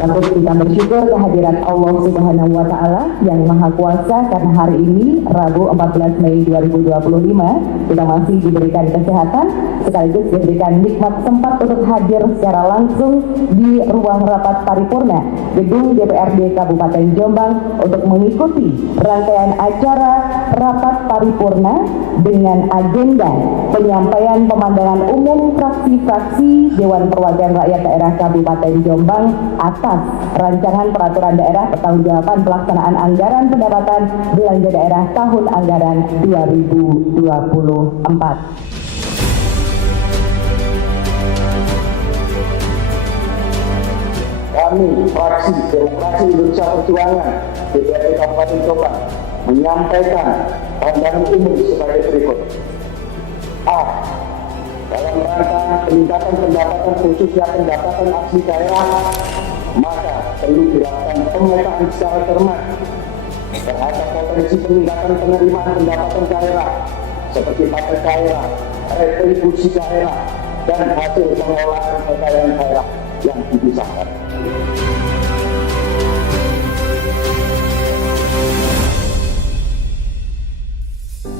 Patut kita bersyukur kehadiran Allah Subhanahu wa Ta'ala yang Maha Kuasa, karena hari ini Rabu 14 Mei 2025 kita masih diberikan kesehatan sekaligus diberikan nikmat sempat untuk hadir secara langsung di ruang rapat paripurna Gedung DPRD Kabupaten Jombang untuk mengikuti rangkaian acara rapat paripurna dengan agenda penyampaian pemandangan umum fraksi-fraksi Dewan Perwakilan Rakyat Daerah Kabupaten Jombang atas rancangan peraturan daerah pertanggungjawaban pelaksanaan anggaran pendapatan belanja daerah tahun anggaran 2024. Kami, fraksi Demokrasi Indonesia Perjuangan DPRD Kabupaten Jombang, menyampaikan pandangan umum sebagai berikut. A. Dalam rangka peningkatan pendapatan khususnya pendapatan asli daerah, maka perlu dilakukan pemetaan secara cermat terhadap potensi peningkatan penerimaan pendapatan daerah seperti pajak daerah, retribusi daerah, dan hasil pengelolaan kekayaan daerah yang dipisahkan.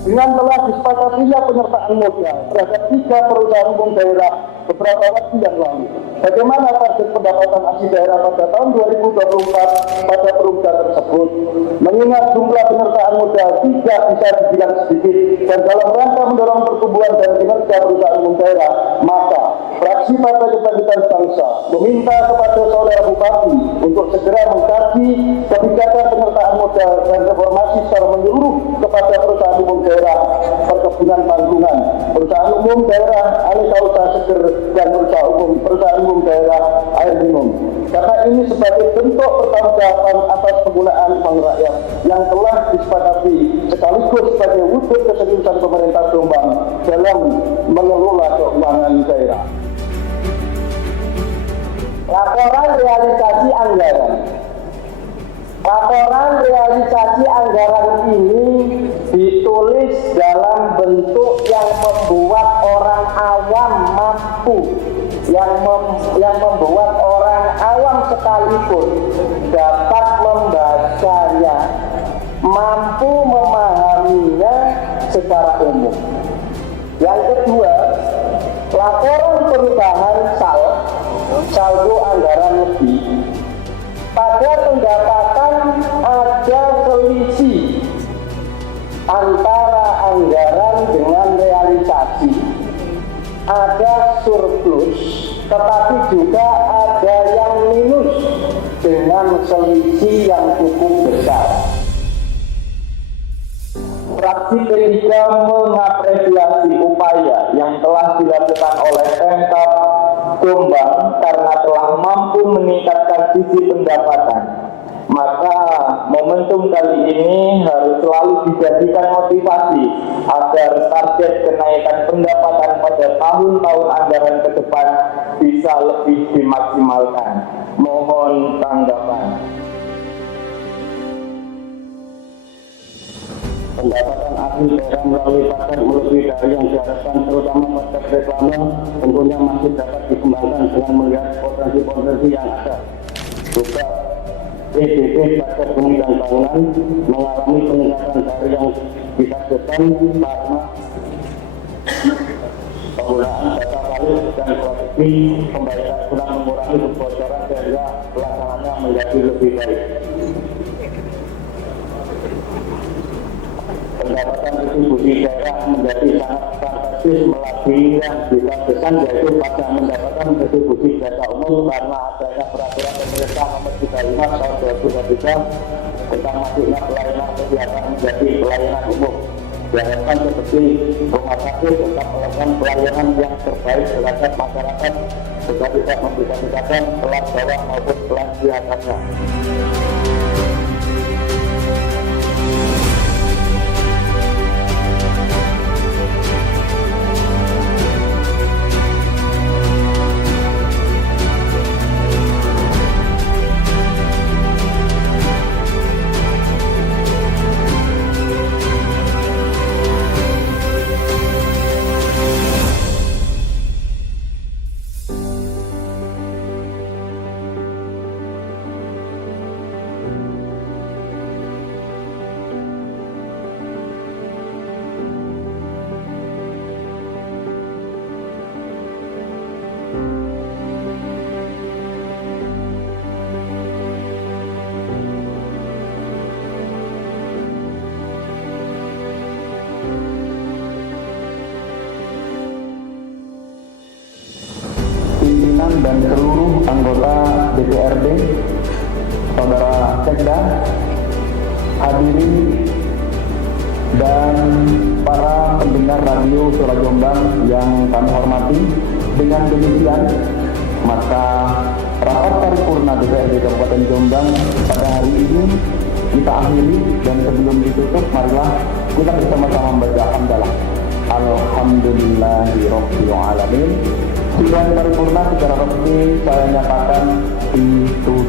Dengan telah disepakatinya penyertaan modal terhadap 3 perusahaan umum daerah beberapa waktu yang lalu, bagaimana target pendapatan asli daerah pada tahun 2024 pada perumda tersebut? Mengingat jumlah penyertaan modal tidak bisa dibilang sedikit dan dalam rangka mendorong pertumbuhan dan kinerja perusahaan umum daerah, maka fraksi Partai Kebangkitan Bangsa meminta kepada Saudara Bupati untuk segera mengkaji kebijakan penyertaan modal dan reformasi secara menyeluruh kepada perusahaan umum daerah perkebunan tanggungan, perusahaan umum daerah aneka usaha seger, dan perusahaan umum daerah air minum. Karena ini sebagai bentuk pertanggungjawaban atas penggunaan uang rakyat yang telah disepakati sekaligus sebagai wujud keseriusan pemerintah Jombang dalam mengelola keuangan daerah. Laporan realisasi anggaran. Laporan realisasi anggaran ini ditulis dalam bentuk yang membuat orang awam mampu, yang membuat orang awam sekalipun dapat membacanya, mampu memahaminya secara umum. Yang kedua, laporan perubahan saldo anggaran lebih. Pada pendapatan ada selisih antara anggaran dengan realisasi, ada surplus, tetapi juga ada yang minus dengan selisih yang cukup besar. Fraksi P3 mengapresiasi upaya yang telah dilakukan oleh Pemkab Jombang karena telah mampu meningkatkan sisi pendapatan. Maka momentum kali ini harus selalu dijadikan motivasi agar target kenaikan pendapatan pada tahun-tahun anggaran ke depan bisa lebih dimaksimalkan. Mohon tanggapan. Pendapatan asli daerah melalui pajak melebihi dari yang diharapkan, terutama pajak reklame, tentunya masih dapat dikembangkan dengan melihat potensi-potensi yang ada. Juga PDB pajak bumi dan bangunan mengalami peningkatan dari yang ditargetkan karena penggunaan data valid dan strategi pembayaran guna mengurangi kebocoran sehingga pelaksanaannya menjadi lebih baik. Pendapatan distribusi daerah menjadi sangat fantastis melebihi yang ditargetkan, yaitu pada pendapatan distribusi jasa umum karena adanya peraturan pemerintah nomor 35 tahun 2023 tentang masuknya pelayanan kesehatan menjadi pelayanan umum. Diharapkan seperti rumah sakit tetap melakukan pelayanan yang terbaik terhadap masyarakat sehingga tidak memberikan kelas bawah maupun kelas di atasnya. Sekda, hadirin dan para pendengar radio Suara Jombang yang kami hormati, dengan demikian maka rapat paripurna DPRD Kabupaten Jombang pada hari ini kita akhiri, dan sebelum ditutup marilah kita bersama-sama membaca hamdalah. Alhamdulillahirobbilalamin. Sidang paripurna secara resmi saya nyatakan ditutup.